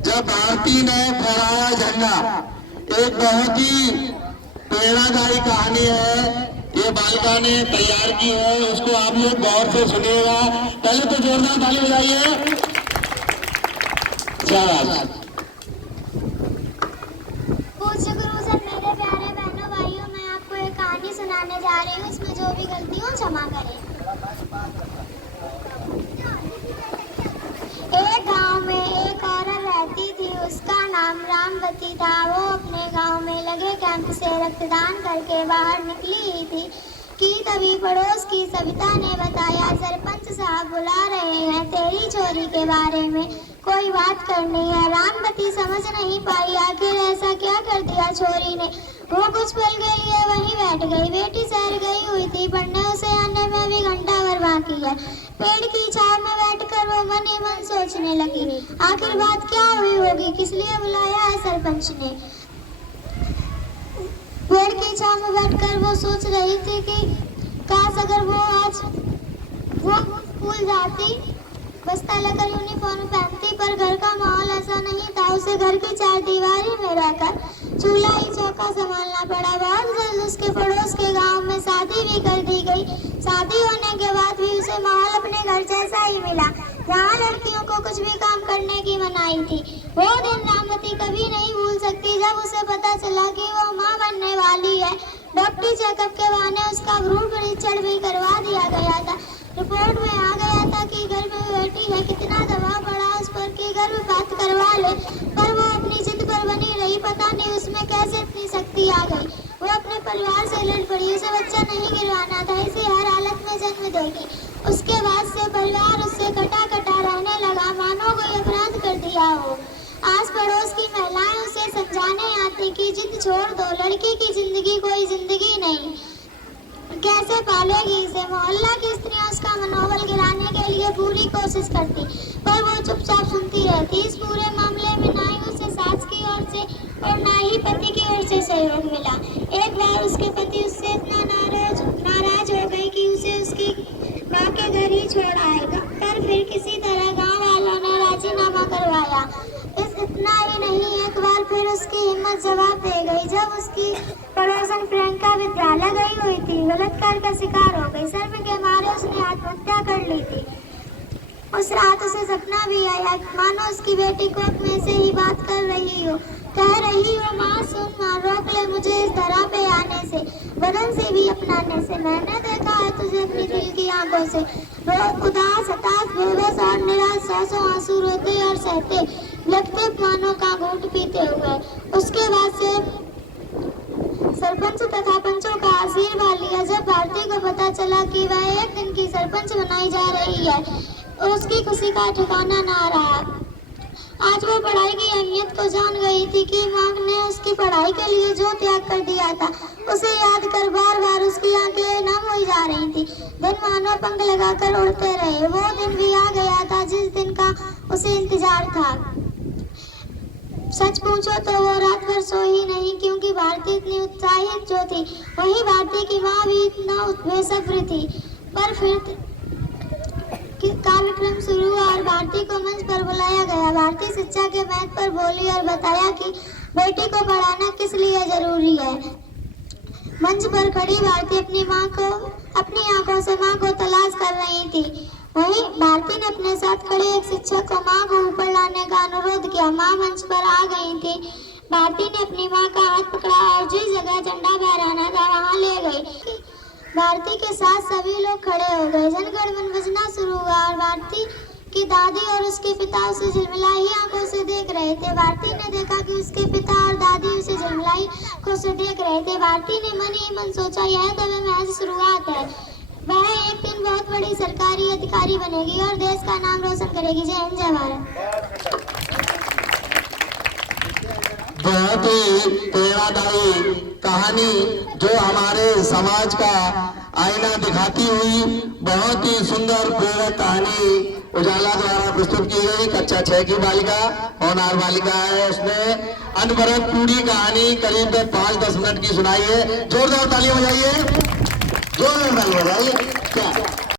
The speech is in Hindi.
जब भारती ने फहराया झंडा। एक बहुत ही प्रेरणादायी कहानी है, ये बालिका ने तैयार की है, उसको आप लोग गौर से सुनिएगा। पहले तो जोरदार ताली बजाइए। पूज्य गुरुजन, मेरे प्यारे बहनों भाइयों, मैं आपको एक कहानी सुनाने जा रही हूँ। इसमें जो भी गलती हो क्षमा करें। एक गांव में एक औरत रहती थी, उसका नाम रामवती था। वो अपने गांव में लगे कैंप से रक्तदान करके बाहर निकली ही थी कि तभी पड़ोस की सविता ने बताया, सरपंच साहब बुला रहे हैं तेरी चोरी के बारे में, कोई बात करनी है। रामवती समझ नहीं पाई, आखिर ऐसा क्या कर दिया छोरी ने। वो कुछ पल के लिए वहीं बैठ गई। बेटी शहर गई हुई थी पढ़ने, उसे आने में भी घंटा भर बाकी है। पेड़ की छांव में बैठकर वो मन ही मन सोचने लगी, आखिर बात क्या हुई होगी, किस लिए बुलाया है सरपंच ने। पेड़ की छांव में बैठकर वो सोच रही थी कि काश अगर वो आज वो स्कूल जाती, बस्ता लेकर यूनिफॉर्म पहनती, पर घर का माहौल ऐसा नहीं था। उसे घर की चार दीवारी में रहकर चूल्हा ही चौका संभालना पड़ा। बहुत जल्द उसके पड़ोस के गांव में शादी भी कर दी गई। शादी होने के बाद भी उसे माहौल अपने घर जैसा ही मिला, जहाँ लड़कियों को कुछ भी काम करने की मनाही थी। वो दिन रामवती कभी नहीं भूल सकती जब उसे पता चला कि वो माँ बनने वाली है। डॉक्टरी चेकअप के बहाने उसका भ्रूण परीक्षण भी करवा दिया गया था। रिपोर्ट में आ गया था कि गर्भ में बेटी है। कितना दबाव पड़ा उस पर कि गर्भपात करवा ले, पर वो अपनी जिद पर बनी रही। पता नहीं उसमें कैसे इतनी शक्ति आ गई। वो अपने परिवार से लड़ पड़ी, उसे बच्चा नहीं गिरवाना था, इसे हर हालत में जन्म देगी। उसके बाद से परिवार उससे कटा कटा रहने लगा, मानो कोई अपराध कर दिया हो। आस पड़ोस की महिलाएं उसे समझाने आती कि जिद छोड़ दो, लड़की की जिंदगी कोई जिंदगी नहीं, कैसे पालेगी इसे। मोहल्ला की स्त्रियां उसका मनोबल गिराने के लिए पूरी कोशिश करती, पर वो चुपचाप सुनती रहती। इस पूरे मामले में ना ही उसे सास की ओर से और ना ही पति की ओर से सहयोग मिला। एक बार उसके पति उससे इतना नाराज हो गए कि उसे उसकी माँ के घर ही छोड़ आएगा, पर फिर किसी तरह गाँव वालों ने राजीनामा करवाया। इतना ही नहीं, एक बार फिर उसकी हिम्मत जवाब दे गई जब उसकी पड़ोसन प्रियंका विद्यालय गई हुई थी। बलात्कार का शिकार हो गई। शर्म के मारे उसने आत्महत्या कर ली थी। उस रात उसे सपना भी आया, मानो उसकी बेटी कोख में से ही बात कर रही हो, कह रही हो, माँ सुन, माँ रोक ले मुझे इस तरह पे आने से, बदन से भी अपनाने से। मैंने देखा है तुझे अपनी दिल की आंखों से, उदास, हताश, बेबस और निराश, सौ आंसू रोते और सहते, लगते मानो का घूंट पीते हुए। उसके बाद से सरपंच तथा पंचों का आशीर्वाद लिया। जब भारती को पता चला कि वह एक दिन की सरपंच बनाई जा रही है, उसकी खुशी का ठिकाना ना रहा। आज वो पढ़ाई की अहमियत को जान गई थी कि माँ ने उसकी पढ़ाई के लिए जो त्याग कर दिया था, उसे याद कर बार बार उसकी आंखें नम हो जा रही थी। दिन मानो पंख लगाकर उड़ते रहे। वो दिन भी आ गया था जिस दिन का उसे इंतजार था। सच पूछो तो वो रात भर सोई नहीं, क्योंकि भारती इतनी उत्साहित जो थी, वही भारती की माँ भी इतना बेसब्र थी। पर फिर कार्यक्रम शुरू हुआ और भारती को मंच पर बुलाया गया। भारती शिक्षा के महत्व पर बोली और बताया कि बेटी को पढ़ाना किस लिए जरूरी है। मंच पर खड़ी भारती अपनी आंखों से माँ को तलाश कर रही थी। वहीं भारती ने अपने साथ खड़े एक शिक्षक को माँ को ऊपर लाने का अनुरोध किया। माँ मंच पर आ गई थी। भारती ने अपनी माँ का हाथ पकड़ा और जिस जगह झंडा फहराना था वहाँ ले गई। भारती के साथ सभी लोग खड़े हो गए। जनगण मन बजना शुरू हुआ और भारती की दादी और उसके पिता उसे झिलमिलाई आंखों से देख रहे थे। भारती ने देखा कि उसके पिता और दादी उसे झिलमिलाई आंखों से देख रहे थे। भारती ने मन ही मन सोचा, यह तो महज शुरुआत है, वह एक दिन बहुत बड़ी सरकारी अधिकारी बनेगी और देश का नाम रोशन करेगी। जय हिंद, जय भारत। बहुत ही प्रेरणादायी कहानी जो हमारे समाज का आईना दिखाती हुई बहुत ही सुंदर प्रेरक कहानी उजाला द्वारा प्रस्तुत की गई। कक्षा 6 की बालिका होनहार बालिका है, उसने अनवरत पूरी कहानी करीब 5-10 मिनट की सुनाई है। जोरदार तालियां बजाइए, जोरदार तालियां बजाइए। क्या